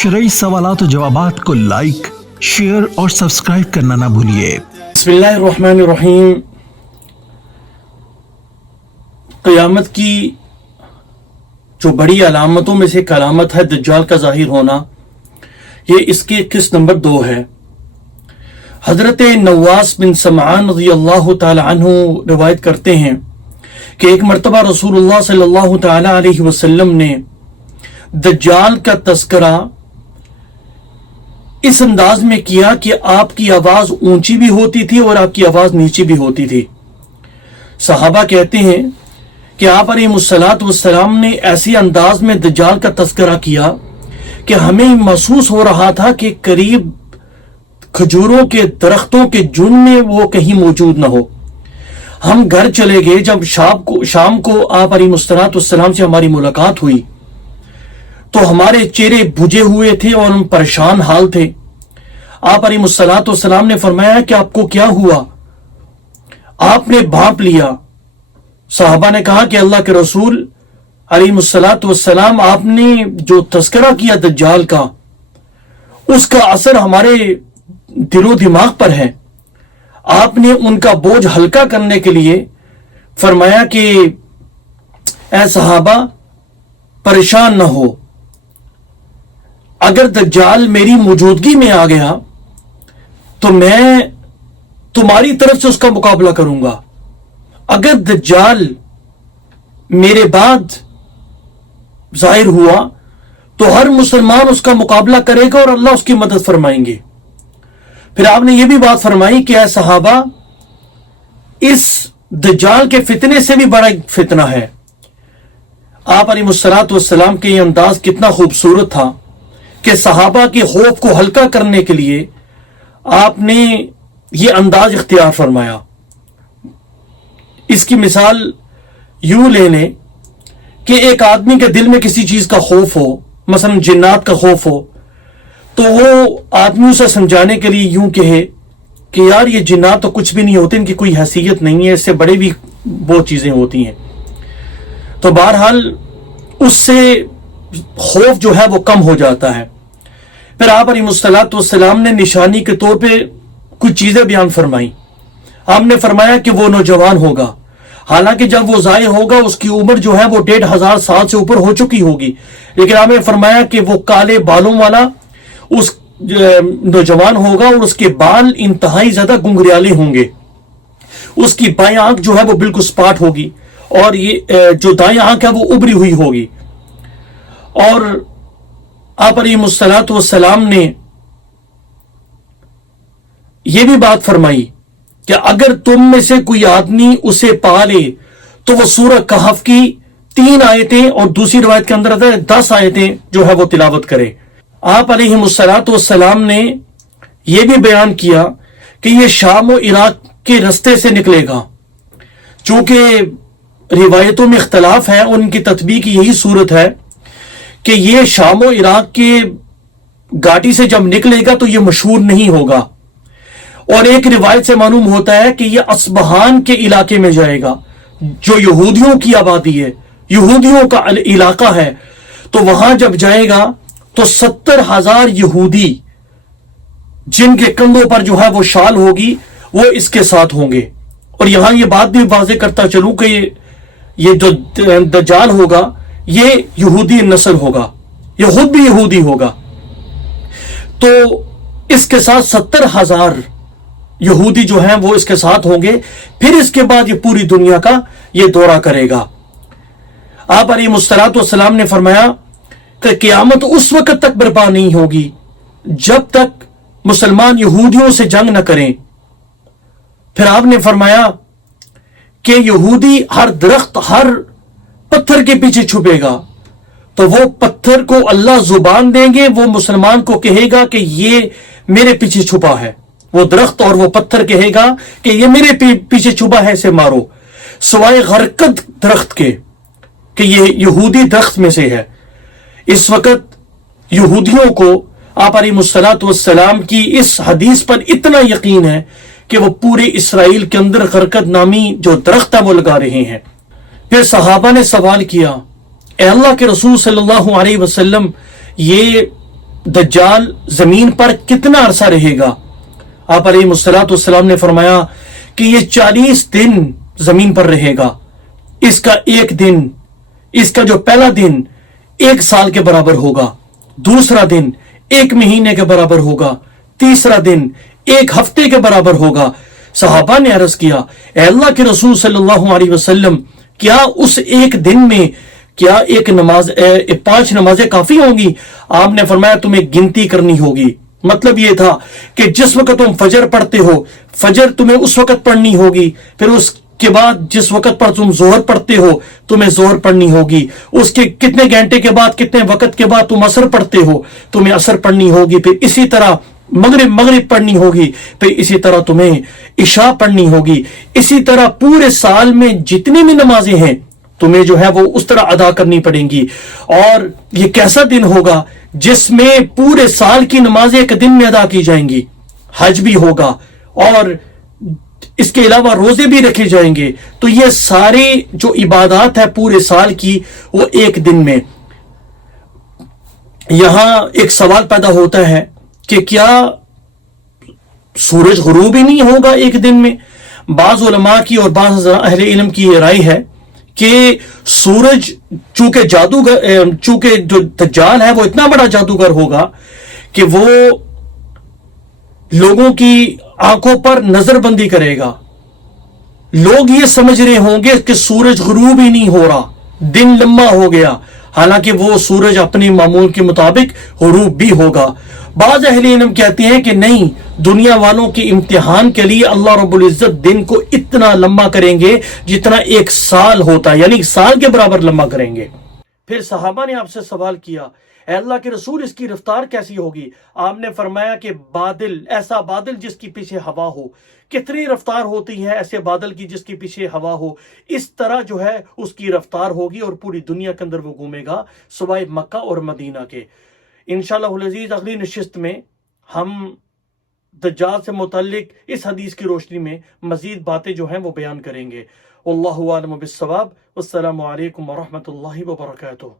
शरई सवालात और जवाबात को लाइक, शेयर और सब्सक्राइब करना ना भूलिए। बिस्मिल्लाहिर्रहमानिर्रहीम। क़यामत की जो बड़ी अलामतों में से एक अलामत है दज्जाल का ज़ाहिर होना। ये इसकी किस्त नंबर 2 है। हज़रत नवास बिन समआन रज़ियल्लाहु ताला अन्हु रिवायत करते हैं कि एक मरतबा रसूलुल्लाह सल्लल्लाहु ताला अलैहि वसल्लम ने दज्जाल का तस्करा इस अंदाज में किया कि आपकी आवाज ऊंची भी होती थी और आपकी आवाज नीची भी होती थी। सहाबा कहते हैं कि आप अलैहिस्सलातु वस्सलाम ने ऐसे अंदाज में दज्जाल का तस्करा किया कि हमें महसूस हो रहा था कि करीब खजूरों के दरख्तों के झुंड में वो कहीं मौजूद न हो। हम घर चले गए। जब शाम को आप अलैहिस्सलातु वस्सलाम से हमारी मुलाकात हुई तो हमारे चेहरे बुझे हुए थे और हम परेशान हाल थे। आप अलैहिस्सलातु वस्सलाम ने फरमाया कि आपको क्या हुआ? आपने भांप लिया। साहबा ने कहा कि अल्लाह के रसूल अलैहिस्सलातु वस्सलाम, आपने जो तस्करा किया दज्जाल का, उसका असर हमारे दिलो दिमाग पर है। आपने उनका बोझ हल्का करने के लिए फरमाया कि ऐ सहाबा, परेशान न हो। अगर दज्जाल मेरी मौजूदगी में आ गया तो मैं तुम्हारी तरफ से उसका मुकाबला करूंगा। अगर दज्जाल मेरे बाद जाहिर हुआ तो हर मुसलमान उसका मुकाबला करेगा और अल्लाह उसकी मदद फरमाएंगे। फिर आपने ये भी बात फरमाई कि ऐ सहाबा, इस दज्जाल के फितने से भी बड़ा फितना है। आप अलैहिस्सलातु वस्सलाम के ये अंदाज कितना खूबसूरत था कि सहाबा के खौफ को हल्का करने के लिए आपने ये अंदाज इख्तियार फरमाया। इसकी मिसाल यूं ले लें कि एक आदमी के दिल में किसी चीज का खौफ हो, मसलन जिन्नात का खौफ हो, तो वो आदमी उसे समझाने के लिए यूं कहे कि यार ये जिन्नात तो कुछ भी नहीं होते, इनकी कोई हैसियत नहीं है, इससे बड़े भी बहुत चीजें होती हैं। तो बहरहाल उससे खौफ जो है वो कम हो जाता है। फिर आप अलैहिस्सलातु वस्सलाम ने निशानी के तौर पे कुछ चीजें बयान फरमाई। आपने फरमाया कि वो नौजवान होगा। हालांकि जब वो ज़ाहिर होगा उसकी उम्र जो है वो 1500 साल से ऊपर हो चुकी होगी, लेकिन आपने फरमाया कि वो काले बालों वाला उस नौजवान होगा और उसके बाल इंतहाई ज्यादा गुंगरियाले होंगे। उसकी बाएं आंख जो है वो बिल्कुल सपाट होगी और ये जो दाएं आंख है वो उभरी हुई होगी। और आप अलैहिस्सलातु वस्सलाम ने यह भी बात फरमाई कि अगर तुम में से कोई आदमी उसे पा ले तो वो सूरह कहफ की 3 आयतें और दूसरी रिवायत के अंदर आता है 10 आयतें जो है वो तिलावत करे। आप अलैहिस्सलातु वस्सलाम ने यह भी बयान किया कि यह शाम और इराक के रास्ते से निकलेगा। चूंकि रिवायतों में इख्तलाफ है और उनकी तत्बीक यही सूरत है कि ये शाम और इराक के घाटी से जब निकलेगा तो ये मशहूर नहीं होगा। और एक रिवायत से मालूम होता है कि ये अस्बहान के इलाके में जाएगा, जो यहूदियों की आबादी है, यहूदियों का इलाका है। तो वहां जब जाएगा तो 70,000 यहूदी जिनके कंधों पर जो है वो शाल होगी वो इसके साथ होंगे। और यहां ये बात भी वाज़ेह करता चलूं कि ये जो दज्जाल होगा ये यहूदी नस्ल होगा, ये खुद भी यहूदी होगा। तो इसके साथ 70,000 यहूदी जो हैं वो इसके साथ होंगे। फिर इसके बाद ये पूरी दुनिया का ये दौरा करेगा। आप अलैहिस्सलातु वस्सलाम ने फरमाया कि क़यामत उस वक्त तक बर्पा नहीं होगी जब तक मुसलमान यहूदियों से जंग न करें। फिर आपने फरमाया कि यहूदी हर दरख्त, हर पत्थर के पीछे छुपेगा, तो वो पत्थर को अल्लाह जुबान देंगे, वो मुसलमान को कहेगा कि ये मेरे पीछे छुपा है। वो दरख्त और वो पत्थर कहेगा कि ये मेरे पीछे छुपा है, इसे मारो, सवाए गरकद दरख्त के कि ये यहूदी दरख्त में से है। इस वक्त यहूदियों को आप अलैहिस्सलातु वस्सलाम की इस हदीस पर इतना यकीन है कि वो पूरे इसराइल के अंदर गरकद नामी जो दरख्त है वो लगा रहे हैं। फिर सहाबा ने सवाल किया, ए अल्लाह के रसूल सल्लल्लाहु अलैहि वसल्लम, ये दज्जाल जमीन पर कितना अरसा रहेगा? आप अलैहिस्सलाम ने फरमाया कि ये 40 दिन जमीन पर रहेगा। इसका एक दिन, इसका जो पहला दिन 1 साल के बराबर होगा, दूसरा दिन 1 महीने के बराबर होगा, तीसरा दिन 1 हफ्ते के बराबर होगा। सहाबा ने अर्ज किया, ए अल्लाह के रसूल सल्लल्लाहु अलैहि वसल्लम, क्या उस एक दिन में क्या एक नमाज 5 नमाजें काफी होंगी? आपने फरमाया तुम्हें गिनती करनी होगी। मतलब ये था कि जिस वक्त तुम फजर पढ़ते हो, फजर तुम्हें उस वक्त पढ़नी होगी, फिर उसके बाद जिस वक्त पर तुम जोहर पढ़ते हो, तुम्हें जोहर पढ़नी होगी, उसके कितने घंटे के बाद, कितने वक्त के बाद तुम असर पढ़ते हो, तुम्हें असर पढ़नी होगी, फिर इसी तरह मगरिब पढ़नी होगी, फिर इसी तरह तुम्हें इशा पढ़नी होगी। इसी तरह पूरे साल में जितनी भी नमाजें हैं तुम्हें जो है वो उस तरह अदा करनी पड़ेंगी। और ये कैसा दिन होगा जिसमें पूरे साल की नमाजें एक दिन में अदा की जाएंगी। हज भी होगा और इसके अलावा रोजे भी रखे जाएंगे। तो ये सारी जो इबादत है पूरे साल की, वो एक दिन में। यहां एक सवाल पैदा होता है कि क्या सूरज गुरूब ही नहीं होगा एक दिन में? बाज़ उलमा की और बाज़ अहले इल्म की राय है कि सूरज चूंकि जो दज्जाल है वो इतना बड़ा जादूगर होगा कि वो लोगों की आंखों पर नजरबंदी करेगा। लोग ये समझ रहे होंगे कि सूरज गुरूब ही नहीं हो रहा, दिन लंबा हो गया, हालांकि वो सूरज अपने मामूल के मुताबिक गुरूब भी होगा। बाज़ अहले इल्म कहते हैं कि नहीं, दुनिया वालों के इम्तिहान के लिए अल्लाह रब्बुल इज्जत दिन को इतना लंबा करेंगे जितना 1 साल होता है, यानी साल के बराबर लंबा करेंगे। फिर सहाबा ने आपसे सवाल किया, ए अल्लाह के रसूल, इसकी रफ्तार कैसी होगी? आपने फरमाया कि बादल, ऐसा बादल जिसके पीछे हवा हो। कितनी रफ्तार होती है ऐसे बादल की जिसके पीछे हवा हो? इस तरह जो है उसकी रफ्तार होगी और पूरी दुनिया के अंदर वो घूमेगा सिवाय मक्का और मदीना के। इंशाअल्लाह अज़ीज़ अगली नशिस्त में हम दज्जाल से मुतल्लिक इस हदीस की रोशनी में मजीद बातें जो हैं वो बयान करेंगे। वल्लाहु आलम बिस्सवाब। वस्सलामु अलैकुम व रहमतुल्लाहि व बरकातुहू।